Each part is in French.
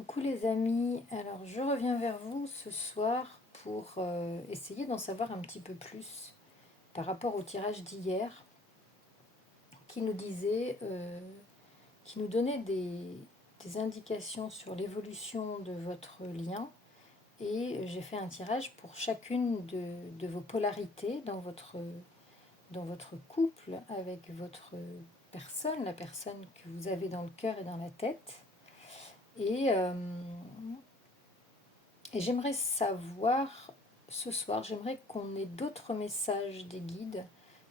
Coucou les amis, alors je reviens vers vous ce soir pour essayer d'en savoir un petit peu plus par rapport au tirage d'hier qui nous disait, qui nous donnait des indications sur l'évolution de votre lien et j'ai fait un tirage pour chacune de vos polarités dans votre couple avec votre personne, la personne que vous avez dans le cœur et dans la tête. Et j'aimerais savoir, ce soir, j'aimerais qu'on ait d'autres messages des guides,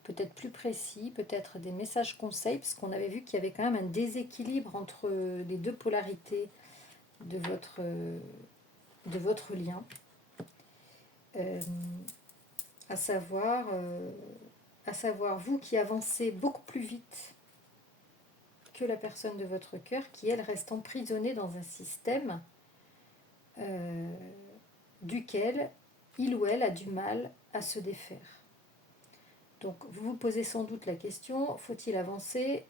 peut-être plus précis, peut-être des messages conseils, parce qu'on avait vu qu'il y avait quand même un déséquilibre entre les deux polarités de votre lien. Euh, à savoir, vous qui avancez beaucoup plus vite que la personne de votre cœur, qui elle reste emprisonnée dans un système duquel il ou elle a du mal à se défaire. Donc vous vous posez sans doute la question, faut-il avancer,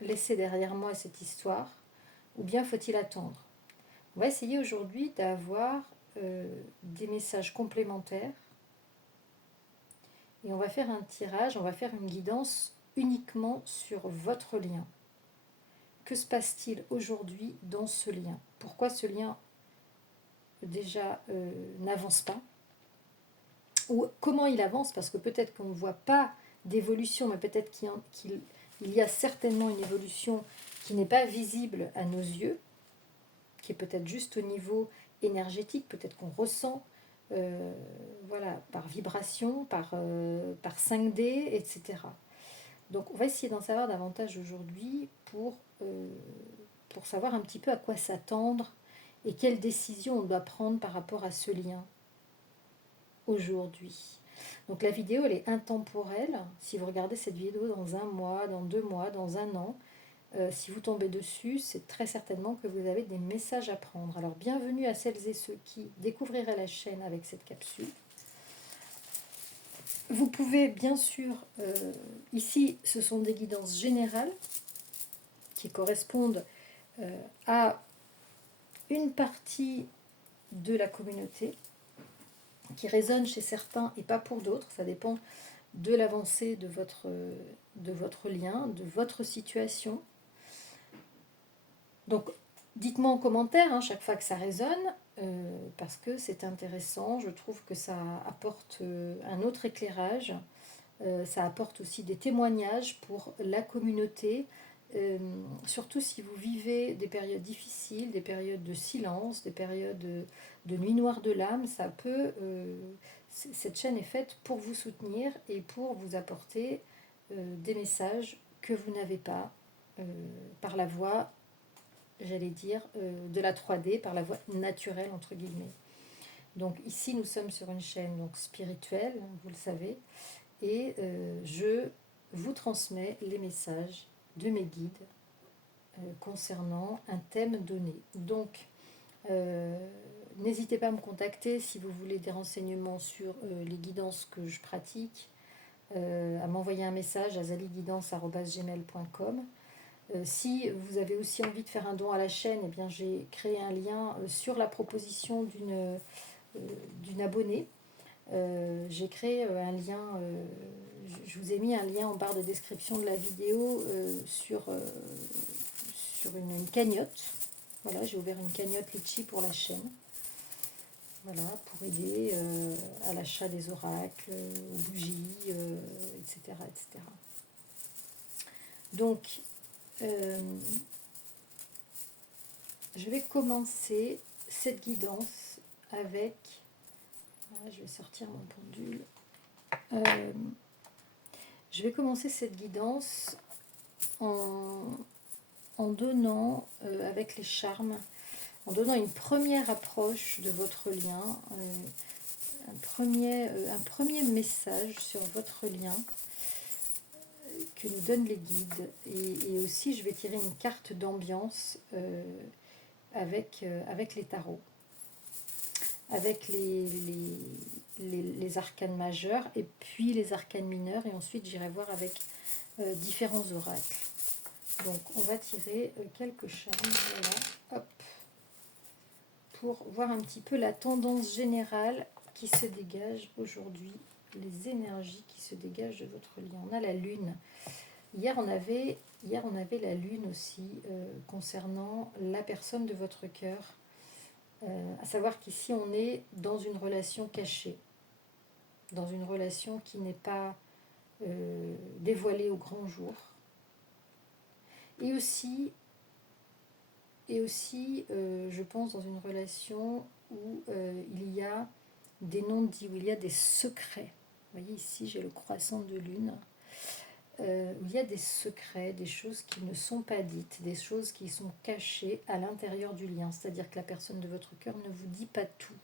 laisser derrière moi cette histoire, ou bien faut-il attendre? On va essayer aujourd'hui d'avoir des messages complémentaires et on va faire un tirage, on va faire une guidance uniquement sur votre lien. Que se passe-t-il aujourd'hui dans ce lien? Pourquoi ce lien déjà n'avance pas? Ou comment il avance, parce que peut-être qu'on ne voit pas d'évolution, mais peut-être qu'il y a certainement une évolution qui n'est pas visible à nos yeux, qui est peut-être juste au niveau énergétique, peut-être qu'on ressent voilà, par vibration, par 5D, etc. Donc on va essayer d'en savoir davantage aujourd'hui pour savoir un petit peu à quoi s'attendre et quelles décisions on doit prendre par rapport à ce lien aujourd'hui. Donc la vidéo, elle est intemporelle. Si vous regardez cette vidéo dans un mois, dans 2 mois, dans un an, si vous tombez dessus, c'est très certainement que vous avez des messages à prendre. Alors bienvenue à celles et ceux qui découvriraient la chaîne avec cette capsule. Vous pouvez bien sûr, ici ce sont des guidances générales qui correspondent à une partie de la communauté, qui résonnent chez certains et pas pour d'autres, ça dépend de l'avancée de votre lien, de votre situation. Donc, dites-moi en commentaire chaque fois que ça résonne, parce que c'est intéressant. Je trouve que ça apporte un autre éclairage. Ça apporte aussi des témoignages pour la communauté, surtout si vous vivez des périodes difficiles, des périodes de silence, des périodes de nuit noire de l'âme. Cette chaîne est faite pour vous soutenir et pour vous apporter des messages que vous n'avez pas par la voie, j'allais dire, de la 3D, par la voie naturelle, entre guillemets. Donc ici, nous sommes sur une chaîne donc, spirituelle, vous le savez, et je vous transmets les messages de mes guides concernant un thème donné. Donc, n'hésitez pas à me contacter si vous voulez des renseignements sur les guidances que je pratique, à m'envoyer un message à zaliguidance@gmail.com. Si vous avez aussi envie de faire un don à la chaîne, eh bien, j'ai créé un lien sur la proposition d'une abonnée. J'ai créé un lien, je vous ai mis un lien en barre de description de la vidéo sur une cagnotte. Voilà, j'ai ouvert une cagnotte Litchi pour la chaîne. Voilà, pour aider à l'achat des oracles, aux bougies, etc., etc. Donc, je vais commencer cette guidance avec... Je vais sortir mon pendule. Je vais commencer cette guidance en donnant, avec les charmes, en donnant une première approche de votre lien, un premier message sur votre lien que nous donnent les guides. Et aussi, je vais tirer une carte d'ambiance avec les tarots, avec les arcanes majeurs et puis les arcanes mineurs, et ensuite j'irai voir avec différents oracles. Donc on va tirer quelques charmes, voilà, hop. pour voir un petit peu la tendance générale qui se dégage aujourd'hui, les énergies qui se dégagent de votre lien. On a la lune. Hier, on avait la lune aussi concernant la personne de votre cœur. À savoir qu'ici, on est dans une relation cachée, dans une relation qui n'est pas dévoilée au grand jour. Et aussi, je pense, dans une relation où il y a des non-dits, où il y a des secrets. Vous voyez, ici, j'ai le croissant de lune. Où il y a des secrets, des choses qui ne sont pas dites, des choses qui sont cachées à l'intérieur du lien. C'est-à-dire que la personne de votre cœur ne vous dit pas tout.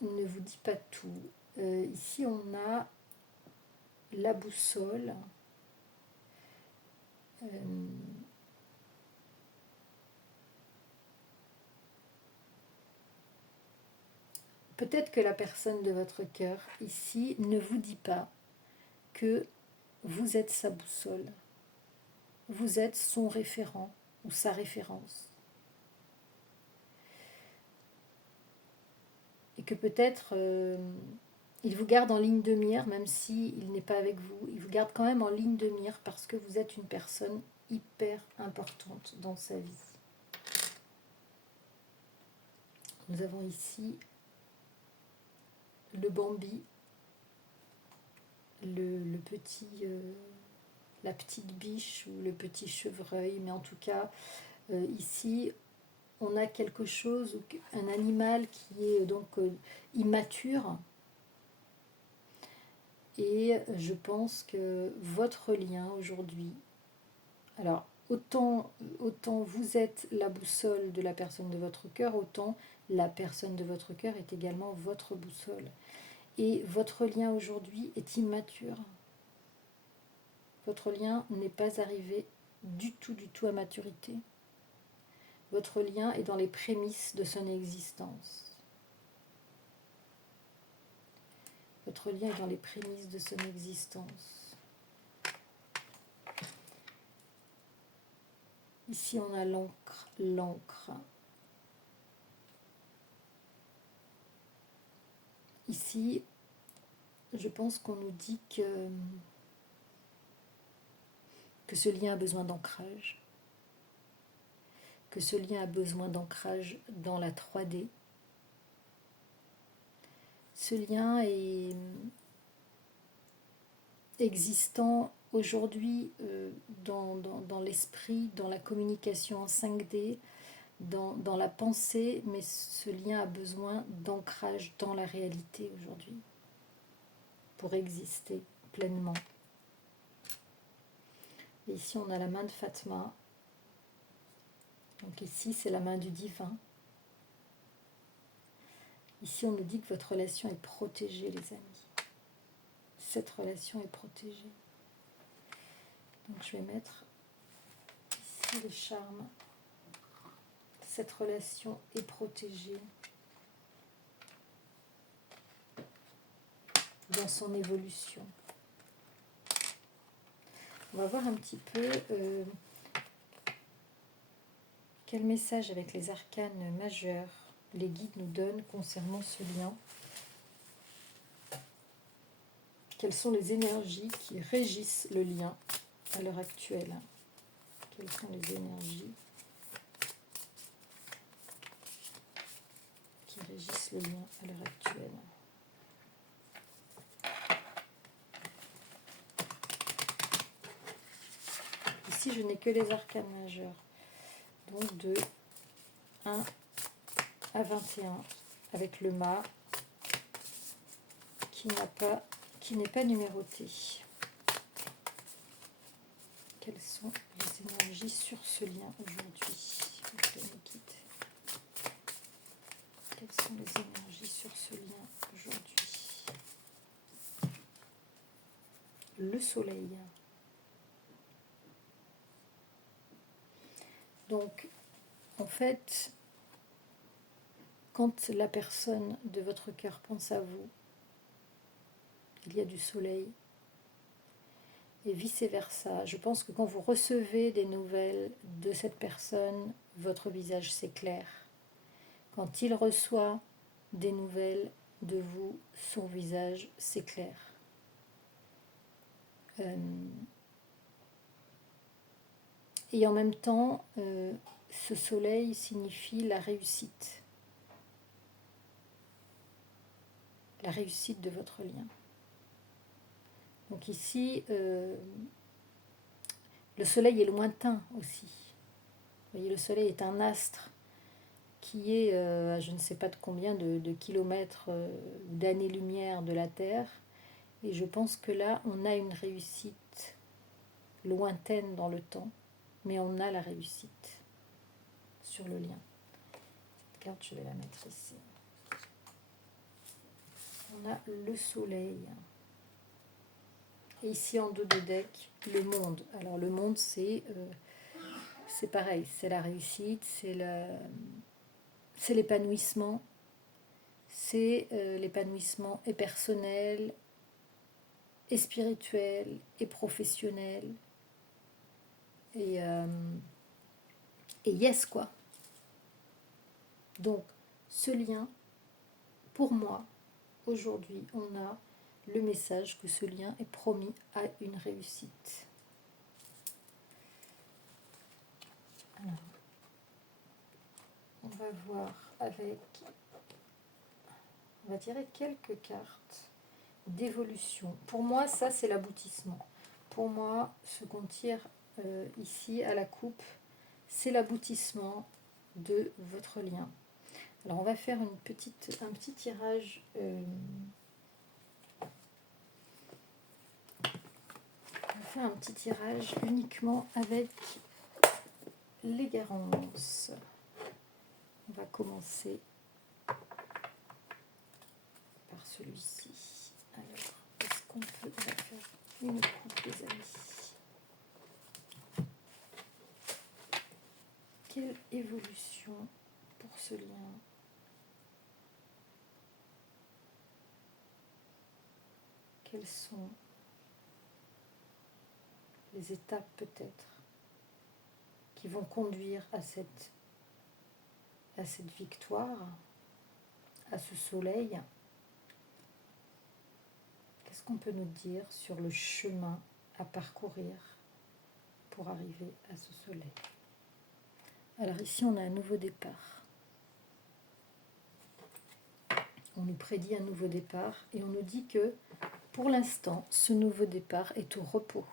Ne vous dit pas tout. Ici, on a la boussole. Peut-être que la personne de votre cœur, ici, ne vous dit pas que vous êtes sa boussole. Vous êtes son référent ou sa référence. Et que peut-être il vous garde en ligne de mire, même s'il n'est pas avec vous. Il vous garde quand même en ligne de mire parce que vous êtes une personne hyper importante dans sa vie. Nous avons ici le Bambi, le petit, la petite biche ou le petit chevreuil, mais en tout cas, ici, on a quelque chose, un animal qui est donc immature. Et je pense que votre lien aujourd'hui, alors autant vous êtes la boussole de la personne de votre cœur, autant la personne de votre cœur est également votre boussole. Et votre lien aujourd'hui est immature. Votre lien n'est pas arrivé du tout à maturité. Votre lien est dans les prémices de son existence. Votre lien est dans les prémices de son existence. Ici, on a l'encre. Ici, je pense qu'on nous dit que ce lien a besoin d'ancrage, que ce lien a besoin d'ancrage dans la 3D. Ce lien est existant aujourd'hui dans l'esprit, dans la communication en 5D, dans la pensée, mais ce lien a besoin d'ancrage dans la réalité aujourd'hui pour exister pleinement. Et ici, on a la main de Fatma. Donc ici, c'est la main du divin. Ici, on nous dit que votre relation est protégée, les amis. Cette relation est protégée. Donc je vais mettre ici les charmes. Cette relation est protégée dans son évolution. On va voir un petit peu quel message avec les arcanes majeurs les guides nous donnent concernant ce lien. Quelles sont les énergies qui régissent le lien à l'heure actuelle? Quelles sont les énergies qui régissent le lien à l'heure actuelle? Ici, je n'ai que les arcanes majeurs. Donc de 1 à 21 avec le mât qui n'est pas numéroté. Quelles sont les énergies sur ce lien aujourd'hui? Quelles sont les énergies sur ce lien aujourd'hui? Le soleil. Donc, en fait, quand la personne de votre cœur pense à vous, il y a du soleil. et vice-versa. Je pense que quand vous recevez des nouvelles de cette personne, votre visage s'éclaire. Quand il reçoit des nouvelles de vous, son visage s'éclaire. Et en même temps, ce soleil signifie la réussite de votre lien. Donc ici, le soleil est lointain aussi. Vous voyez, le soleil est un astre qui est à je ne sais pas de combien de kilomètres, d'années-lumière de la Terre. Et je pense que là, on a une réussite lointaine dans le temps, mais on a la réussite sur le lien. Cette carte, je vais la mettre ici. On a le soleil. Et ici, en dos de deck, le monde. Alors, le monde, c'est pareil, c'est la réussite, c'est l'épanouissement. C'est l'épanouissement et personnel, et spirituel, et professionnel. Et yes, quoi. Donc, ce lien, pour moi, aujourd'hui, on a le message que ce lien est promis à une réussite. Alors, on va voir avec... On va tirer quelques cartes d'évolution. Pour moi, ça, c'est l'aboutissement. Pour moi, ce qu'on tire ici à la coupe, c'est l'aboutissement de votre lien. Alors, on va faire un petit tirage. On va faire un petit tirage uniquement avec l'égarance. On va commencer par celui-ci. Alors, est-ce qu'on peut faire une coupe, les amis? Quelle évolution pour ce lien? Quelles sont les étapes peut-être qui vont conduire à cette victoire, à ce soleil? Qu'est-ce qu'on peut nous dire sur le chemin à parcourir pour arriver à ce soleil? Alors ici, on a un nouveau départ. On nous prédit un nouveau départ et on nous dit que pour l'instant, ce nouveau départ est au repos.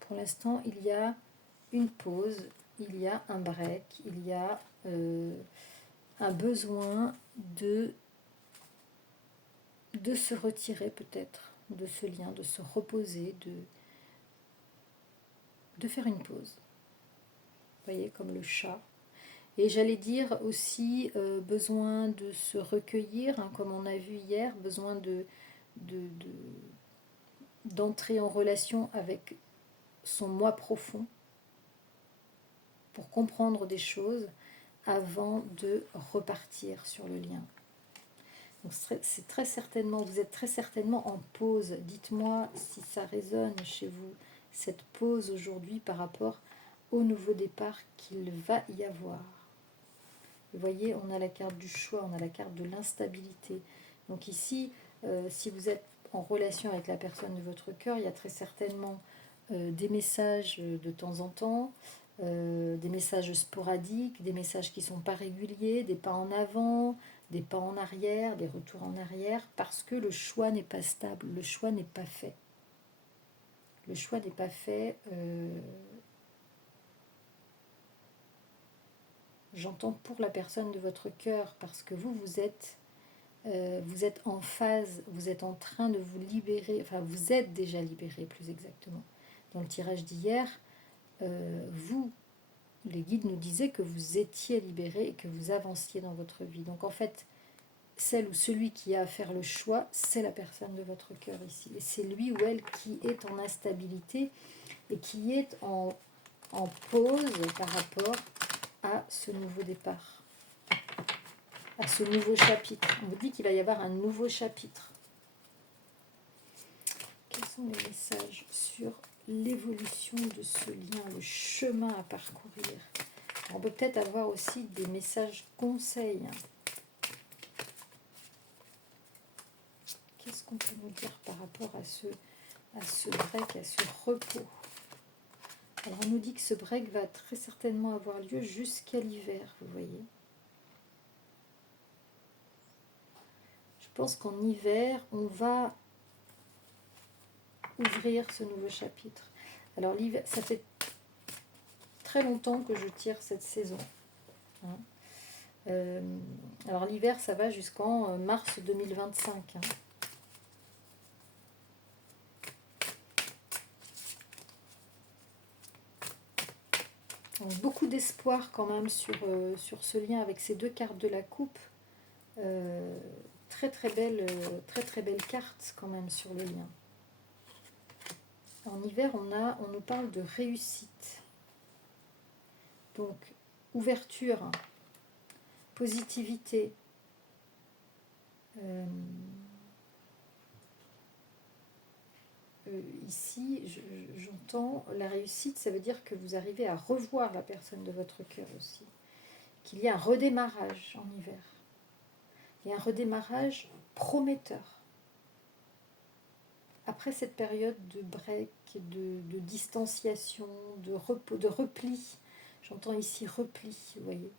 Pour l'instant, il y a une pause, il y a un break, il y a un besoin de se retirer peut-être de ce lien, de se reposer, de faire une pause. Vous voyez, comme le chat. Et j'allais dire aussi besoin de se recueillir, hein, comme on a vu hier, besoin d'entrer en relation avec son moi profond pour comprendre des choses avant de repartir sur le lien. Donc c'est très certainement, vous êtes très certainement en pause. Dites-moi si ça résonne chez vous, cette pause aujourd'hui par rapport au nouveau départ qu'il va y avoir. Vous voyez, on a la carte du choix, on a la carte de l'instabilité. Donc ici, si vous êtes en relation avec la personne de votre cœur, il y a très certainement des messages de temps en temps, des messages sporadiques, des messages qui ne sont pas réguliers, des pas en avant, des pas en arrière, des retours en arrière, parce que le choix n'est pas stable, le choix n'est pas fait. Le choix n'est pas fait. J'entends pour la personne de votre cœur, parce que vous êtes en phase, vous êtes en train de vous libérer, enfin vous êtes déjà libéré plus exactement. Dans le tirage d'hier, les guides nous disaient que vous étiez libéré et que vous avanciez dans votre vie. Donc en fait, celle ou celui qui a à faire le choix, c'est la personne de votre cœur ici. Et c'est lui ou elle qui est en instabilité et qui est en pause par rapport à ce nouveau départ, à ce nouveau chapitre. On vous dit qu'il va y avoir un nouveau chapitre. sont les messages sur l'évolution de ce lien, le chemin à parcourir? On peut peut-être avoir aussi des messages conseils. Qu'est-ce qu'on peut nous dire par rapport à ce break, à ce repos? Alors on nous dit que ce break va très certainement avoir lieu jusqu'à l'hiver, vous voyez. Je pense qu'en hiver, on va ouvrir ce nouveau chapitre. Alors l'hiver, ça fait très longtemps que je tire cette saison. Alors l'hiver, ça va jusqu'en mars 2025. Donc, beaucoup d'espoir quand même sur ce lien avec ces deux cartes de la coupe. Très très belle carte quand même sur le lien. En hiver, on nous parle de réussite. Donc, ouverture, positivité. Ici, j'entends la réussite, ça veut dire que vous arrivez à revoir la personne de votre cœur aussi. Qu'il y a un redémarrage en hiver. Il y a un redémarrage prometteur. Après cette période de break, de distanciation, de repos, de repli, j'entends ici repli, vous voyez.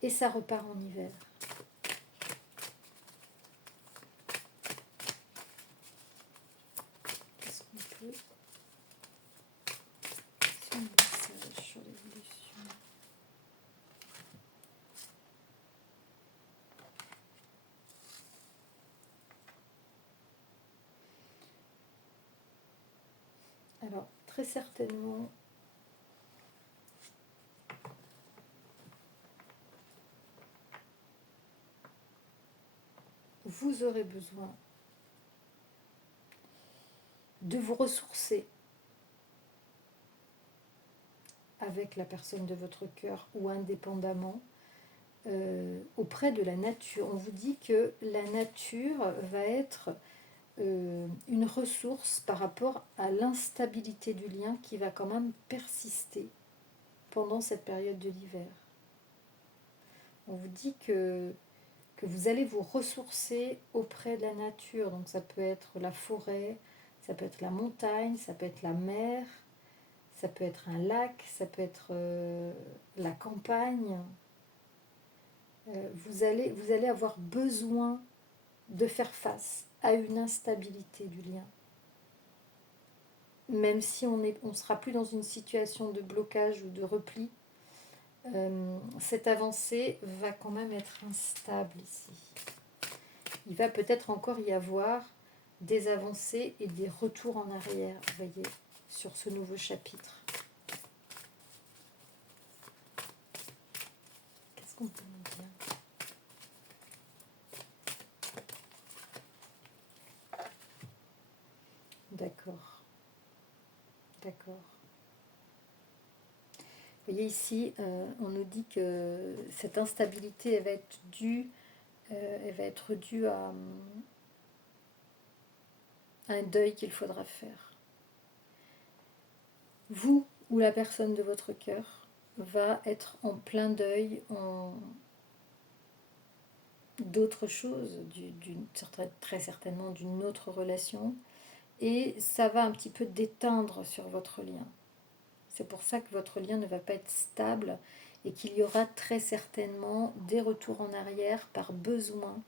Et ça repart en hiver. Qu'est-ce qu'on peut... C'est un message sur l'évolution. Alors, très certainement, vous aurez besoin de vous ressourcer avec la personne de votre cœur ou indépendamment auprès de la nature. On vous dit que la nature va être une ressource par rapport à l'instabilité du lien qui va quand même persister pendant cette période de l'hiver. On vous dit que vous allez vous ressourcer auprès de la nature. Donc ça peut être la forêt, ça peut être la montagne, ça peut être la mer, ça peut être un lac, ça peut être la campagne. Vous allez avoir besoin de faire face à une instabilité du lien. Même si on ne sera plus dans une situation de blocage ou de repli, cette avancée va quand même être instable ici. Il va peut-être encore y avoir des avancées et des retours en arrière, vous voyez, sur ce nouveau chapitre. Qu'est-ce qu'on peut nous dire ? D'accord. D'accord. Vous voyez ici, on nous dit que cette instabilité, elle va être due à un deuil qu'il faudra faire. Vous ou la personne de votre cœur va être en plein deuil d'autre chose, très certainement d'une autre relation, et ça va un petit peu déteindre sur votre lien. C'est pour ça que votre lien ne va pas être stable et qu'il y aura très certainement des retours en arrière par besoin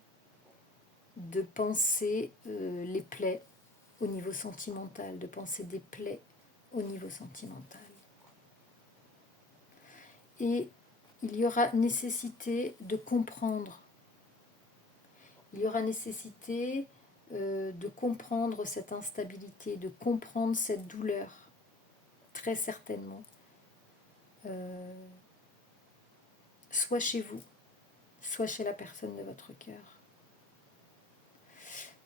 de penser les plaies au niveau sentimental, de penser des plaies au niveau sentimental. Et il y aura nécessité de comprendre. Il y aura nécessité de comprendre cette instabilité, de comprendre cette douleur, très certainement. Soit chez vous, soit chez la personne de votre cœur.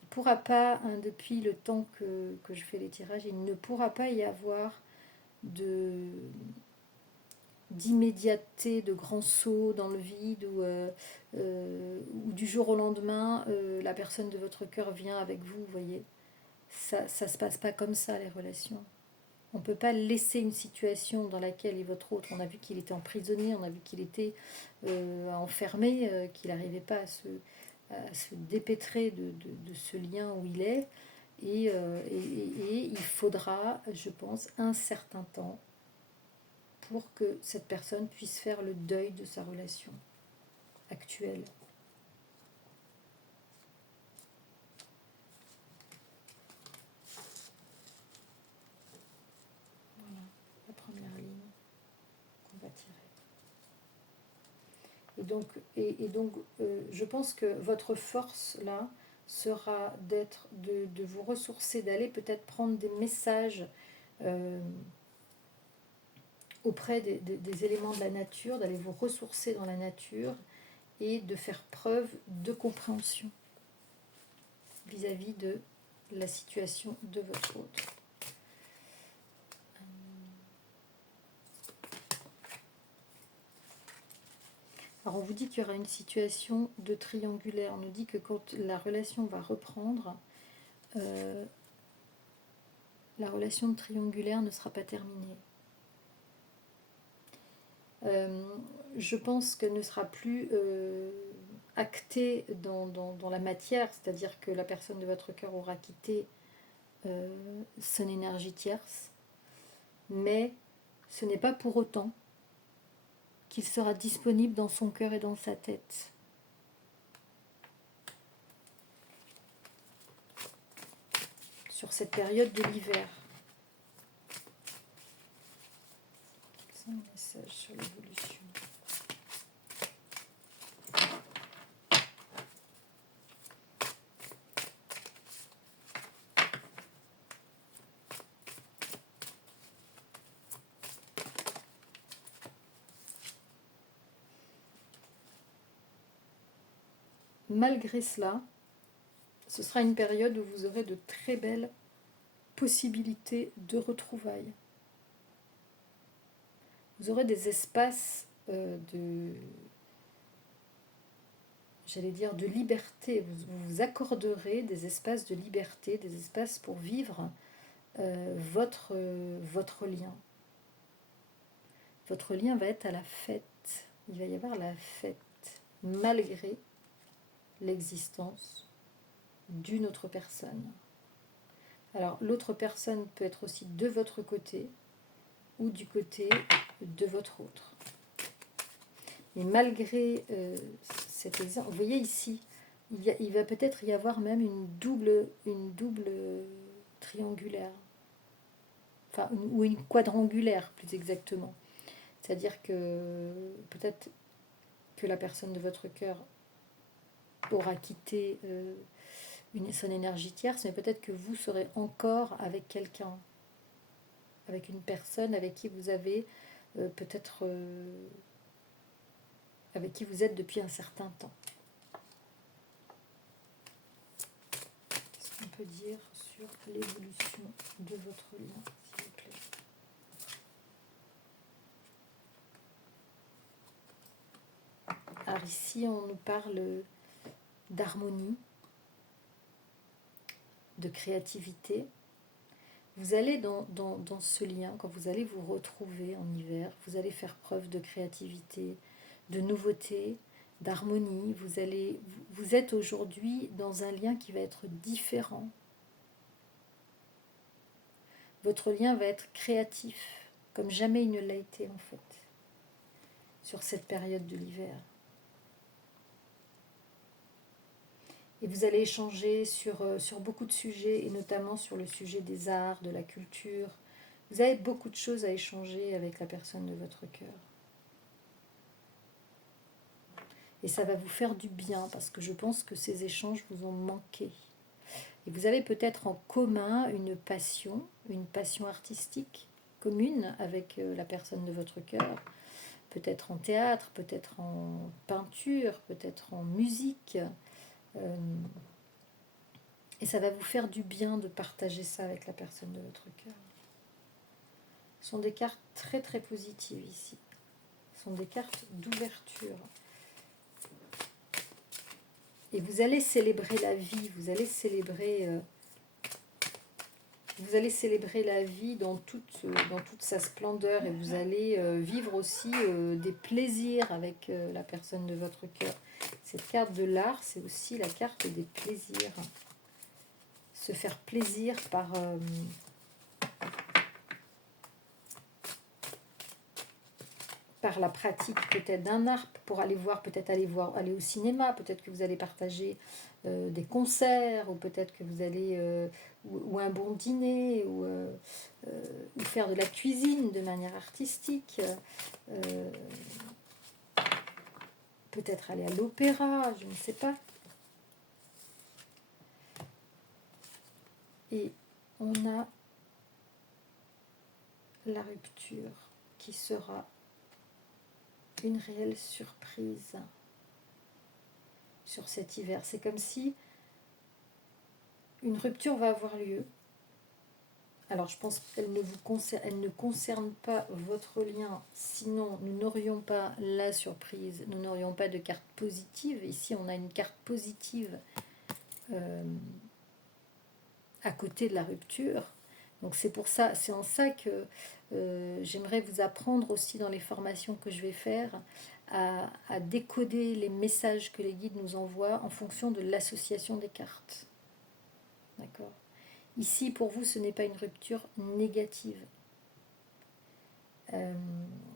Il ne pourra pas, depuis le temps que je fais les tirages, il ne pourra pas y avoir d'immédiateté, de grands sauts dans le vide ou du jour au lendemain, la personne de votre cœur vient avec vous, vous voyez. ça ne se passe pas comme ça, les relations. On ne peut pas laisser une situation dans laquelle votre autre, on a vu qu'il était emprisonné, on a vu qu'il était enfermé, qu'il n'arrivait pas à se dépêtrer de ce lien où il est. Et il faudra, je pense, un certain temps pour que cette personne puisse faire le deuil de sa relation actuelle. Voilà la première ligne qu'on va tirer. Et donc, je pense que votre force là sera de vous ressourcer, d'aller peut-être prendre des messages auprès des éléments de la nature, d'aller vous ressourcer dans la nature et de faire preuve de compréhension vis-à-vis de la situation de votre autre. Alors on vous dit qu'il y aura une situation de triangulaire. On nous dit que quand la relation va reprendre, la relation de triangulaire ne sera pas terminée. Je pense qu'elle ne sera plus actée dans la matière, c'est-à-dire que la personne de votre cœur aura quitté son énergie tierce, mais ce n'est pas pour autant qu'il sera disponible dans son cœur et dans sa tête. Sur cette période de l'hiver. C'est un message sur l'évolution. Malgré cela, ce sera une période où vous aurez de très belles possibilités de retrouvailles. Vous aurez des espaces de liberté. Vous vous accorderez des espaces de liberté, des espaces pour vivre votre lien. Votre lien va être à la fête. Il va y avoir la fête, malgré l'existence d'une autre personne. Alors, l'autre personne peut être aussi de votre côté ou du côté de votre autre. Mais malgré cet exemple, vous voyez ici, il va peut-être y avoir même une double triangulaire, enfin, ou une quadrangulaire plus exactement. C'est-à-dire que peut-être que la personne de votre cœur aura quitté son énergie tierce, mais peut-être que vous serez encore avec quelqu'un, avec une personne avec qui vous avez peut-être avec qui vous êtes depuis un certain temps. Qu'est-ce qu'on peut dire sur l'évolution de votre lien, s'il vous plaît? Alors ici, on nous parle d'harmonie, de créativité. Vous allez dans ce lien, quand vous allez vous retrouver en hiver, vous allez faire preuve de créativité, de nouveauté, d'harmonie. Vous êtes aujourd'hui dans un lien qui va être différent. Votre lien va être créatif, comme jamais il ne l'a été en fait, sur cette période de l'hiver. Et vous allez échanger sur beaucoup de sujets, et notamment sur le sujet des arts, de la culture. Vous avez beaucoup de choses à échanger avec la personne de votre cœur. Et ça va vous faire du bien, parce que je pense que ces échanges vous ont manqué. Et vous avez peut-être en commun une passion artistique commune avec la personne de votre cœur. Peut-être en théâtre, peut-être en peinture, peut-être en musique. Et ça va vous faire du bien de partager ça avec la personne de votre cœur. Ce sont des cartes très très positives ici. Ce sont des cartes d'ouverture. Et vous allez célébrer la vie, vous allez célébrer Vous allez célébrer la vie dans toute sa splendeur et vous allez vivre aussi des plaisirs avec la personne de votre cœur. Cette carte de l'art, c'est aussi la carte des plaisirs. Se faire plaisir par la pratique peut-être d'un art, pour aller voir, peut-être aller au cinéma, peut-être que vous allez partager des concerts, ou peut-être que vous allez, ou un bon dîner, ou faire de la cuisine de manière artistique, peut-être aller à l'opéra, je ne sais pas. Et on a la rupture qui sera une réelle surprise sur cet hiver. C'est comme si une rupture va avoir lieu. Alors je pense qu'elle elle ne concerne pas votre lien, sinon nous n'aurions pas la surprise, nous n'aurions pas de carte positive. Ici on a une carte positive à côté de la rupture. Donc c'est pour ça, c'est en ça que j'aimerais vous apprendre aussi dans les formations que je vais faire à décoder les messages que les guides nous envoient en fonction de l'association des cartes. D'accord ? Ici, pour vous, ce n'est pas une rupture négative.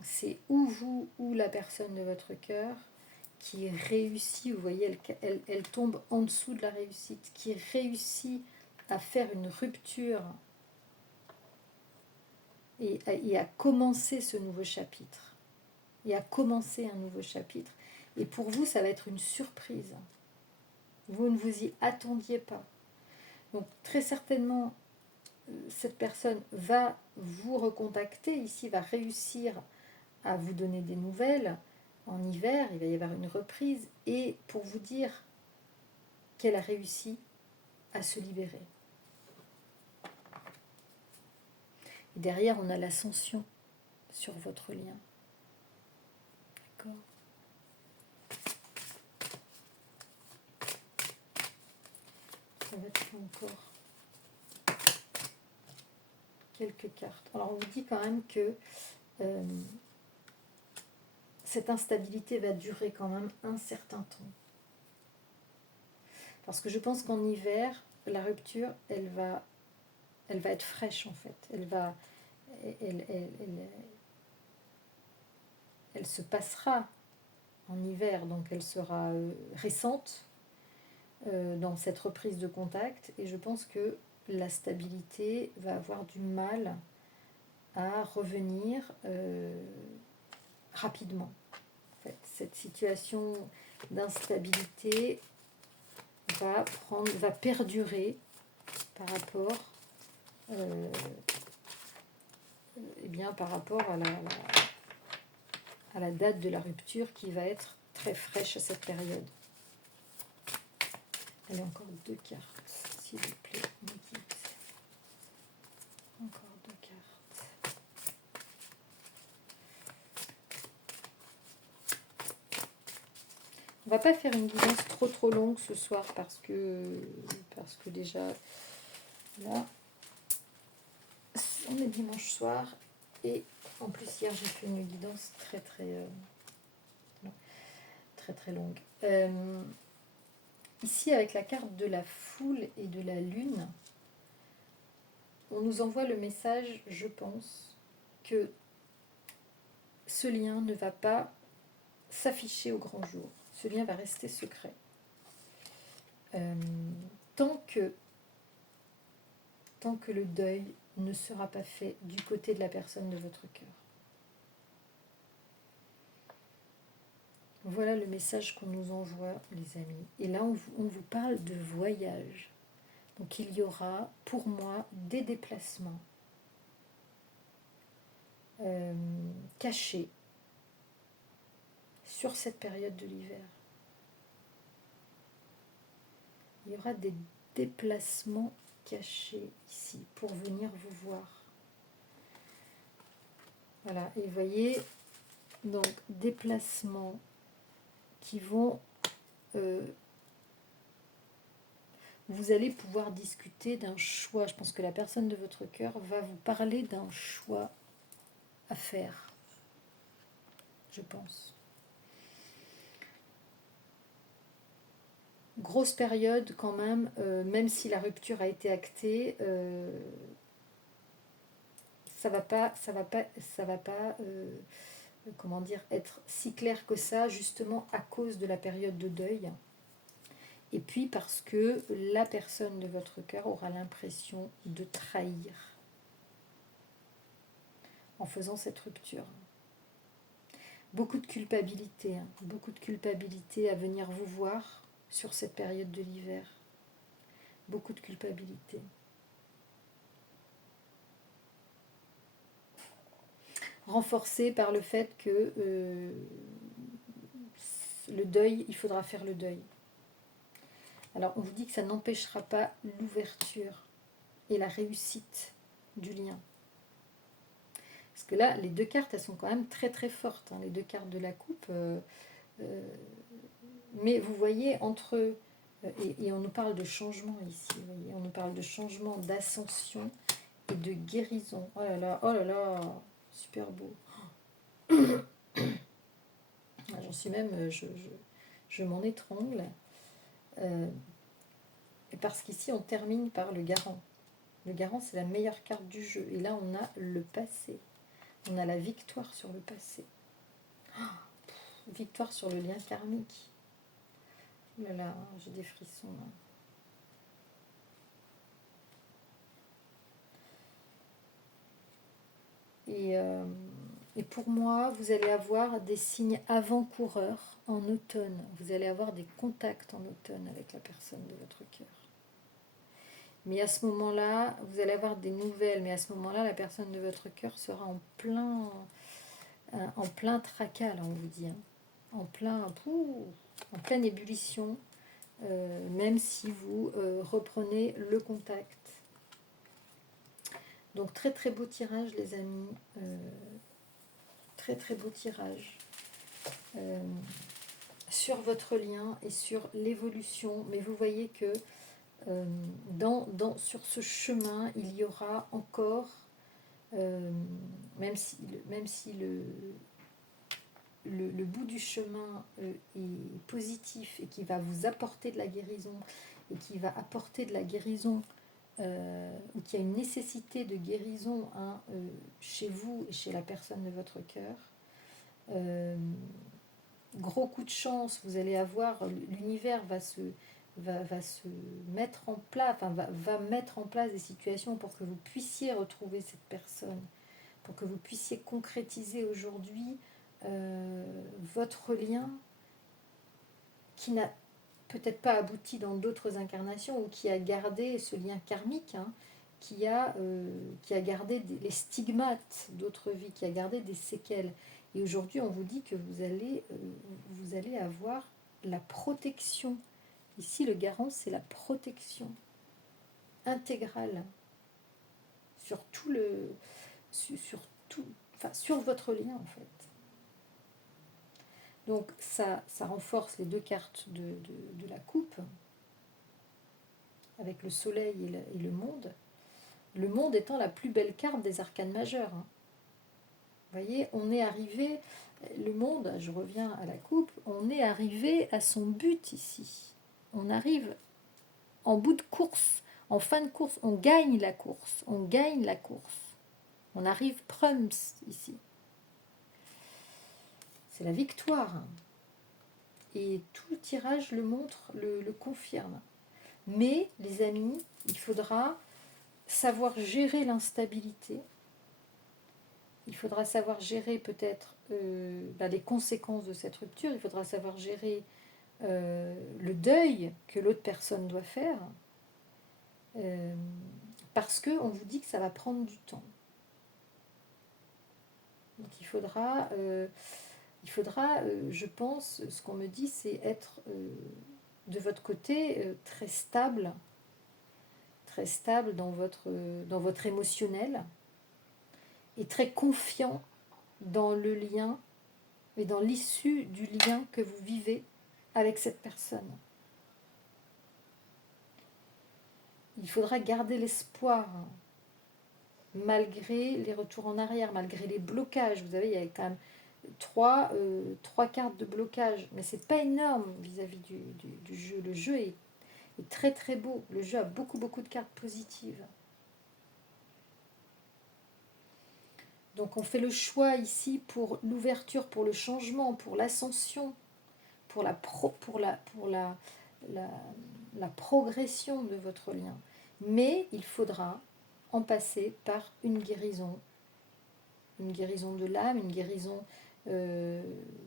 C'est ou vous ou la personne de votre cœur qui réussit, vous voyez, elle tombe en dessous de la réussite, qui réussit à faire une rupture et à commencer ce nouveau chapitre. Et à commencer un nouveau chapitre. Et pour vous, ça va être une surprise. Vous ne vous y attendiez pas. Donc très certainement, cette personne va vous recontacter, ici va réussir à vous donner des nouvelles. En hiver, il va y avoir une reprise, et pour vous dire qu'elle a réussi à se libérer. Et derrière, on a l'ascension sur votre lien. D'accord ? Ça va être encore quelques cartes. Alors on vous dit quand même que cette instabilité va durer quand même un certain temps. Parce que je pense qu'en hiver, la rupture, elle va être fraîche en fait. Elle se passera en hiver, donc elle sera récente dans cette reprise de contact. Et je pense que la stabilité va avoir du mal à revenir rapidement. En fait, cette situation d'instabilité va perdurer par rapport, par rapport à la date de la rupture qui va être très fraîche à cette période. Allez, encore 2 cartes, s'il vous plaît, mes guides. Encore 2 cartes. On va pas faire une guidance trop longue ce soir parce que déjà là on est dimanche soir, et en plus hier j'ai fait une guidance très longue. Ici avec la carte de la foule et de la lune, on nous envoie le message, je pense, que ce lien ne va pas s'afficher au grand jour. Ce lien va rester secret. Tant que le deuil ne sera pas fait du côté de la personne de votre cœur. Voilà le message qu'on nous envoie, les amis. Et là, on vous parle de voyage. Donc il y aura, pour moi, des déplacements cachés sur cette période de l'hiver. Il y aura des déplacements cachés ici pour venir vous voir. Voilà, et vous voyez, donc déplacements qui vont vous allez pouvoir discuter d'un choix. Je pense que la personne de votre cœur va vous parler d'un choix à faire, je pense. Grosse période quand même si la rupture a été actée, ça va pas, comment dire, être si clair que ça, justement à cause de la période de deuil. Et puis parce que la personne de votre cœur aura l'impression de trahir en faisant cette rupture. Beaucoup de culpabilité, hein, beaucoup de culpabilité à venir vous voir sur cette période de l'hiver. Beaucoup de culpabilité. Renforcé par le fait que le deuil, il faudra faire le deuil. Alors on vous dit que ça n'empêchera pas l'ouverture et la réussite du lien. Parce que là, les deux cartes, elles sont quand même très très fortes, hein, les deux cartes de la coupe. Mais vous voyez, entre eux, et on nous parle de changement ici, vous voyez, on nous parle de changement, d'ascension et de guérison. Oh là là, super beau. J'en suis même, je m'en étrangle. Parce qu'ici, on termine par le garant. Le garant, c'est la meilleure carte du jeu. Et là, on a le passé. On a la victoire sur le passé. Victoire sur le lien karmique. Oh là là, j'ai des frissons là. Et pour moi, vous allez avoir des signes avant-coureurs en automne. Vous allez avoir des contacts en automne avec la personne de votre cœur. Mais à ce moment-là, vous allez avoir des nouvelles. Mais à ce moment-là, la personne de votre cœur sera en plein tracas, là, on vous dit. Hein. En pleine ébullition, même si vous reprenez le contact. Donc très très beau tirage les amis, très très beau tirage sur votre lien et sur l'évolution, mais vous voyez que sur ce chemin il y aura encore, même si le bout du chemin est positif et qui va vous apporter de la guérison et qui va apporter de la guérison ou qu'il y a une nécessité de guérison chez vous et chez la personne de votre cœur. Gros coup de chance, vous allez avoir, l'univers va se mettre en place, va mettre en place des situations pour que vous puissiez retrouver cette personne, pour que vous puissiez concrétiser aujourd'hui votre lien qui n'a peut-être pas abouti dans d'autres incarnations ou qui a gardé ce lien karmique, hein, qui a gardé les stigmates d'autres vies, qui a gardé des séquelles. Et aujourd'hui, on vous dit que vous allez avoir la protection. Ici, le garant, c'est la protection intégrale sur sur votre lien, en fait. Donc ça renforce les deux cartes de la coupe, avec le soleil et le monde. Le monde étant la plus belle carte des arcanes majeures. Hein. Vous voyez, on est arrivé, le monde, je reviens à la coupe, on est arrivé à son but ici. On arrive en bout de course, en fin de course, on gagne la course, On arrive prums ici. C'est la victoire. Et tout le tirage le montre, le confirme. Mais, les amis, il faudra savoir gérer l'instabilité. Il faudra savoir gérer peut-être les conséquences de cette rupture. Il faudra savoir gérer le deuil que l'autre personne doit faire. Parce qu'on vous dit que ça va prendre du temps. Donc il faudra je pense, ce qu'on me dit, c'est être de votre côté très stable dans votre émotionnel et très confiant dans le lien et dans l'issue du lien que vous vivez avec cette personne. il faudra garder l'espoir, malgré les retours en arrière, malgré les blocages. Vous savez, il y a quand même trois cartes de blocage, mais c'est pas énorme vis-à-vis du jeu. Le jeu est très très beau. Le jeu a beaucoup beaucoup de cartes positives. Donc on fait le choix ici pour l'ouverture, pour le changement, pour l'ascension, pour la, la progression de votre lien. Mais il faudra en passer par une guérison de l'âme, une guérison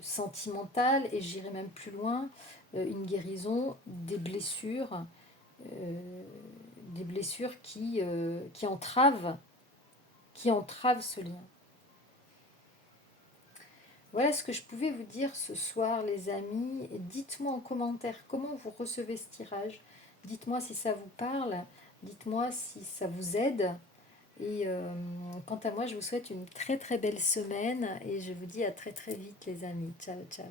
sentimentale, et j'irai même plus loin, une guérison des blessures qui entravent ce lien. Voilà ce que je pouvais vous dire ce soir, les amis. Dites-moi en commentaire comment vous recevez ce tirage. Dites-moi si ça vous parle. Dites-moi si ça vous aide. Et quant à moi, je vous souhaite une très très belle semaine et je vous dis à très très vite, les amis. Ciao, ciao.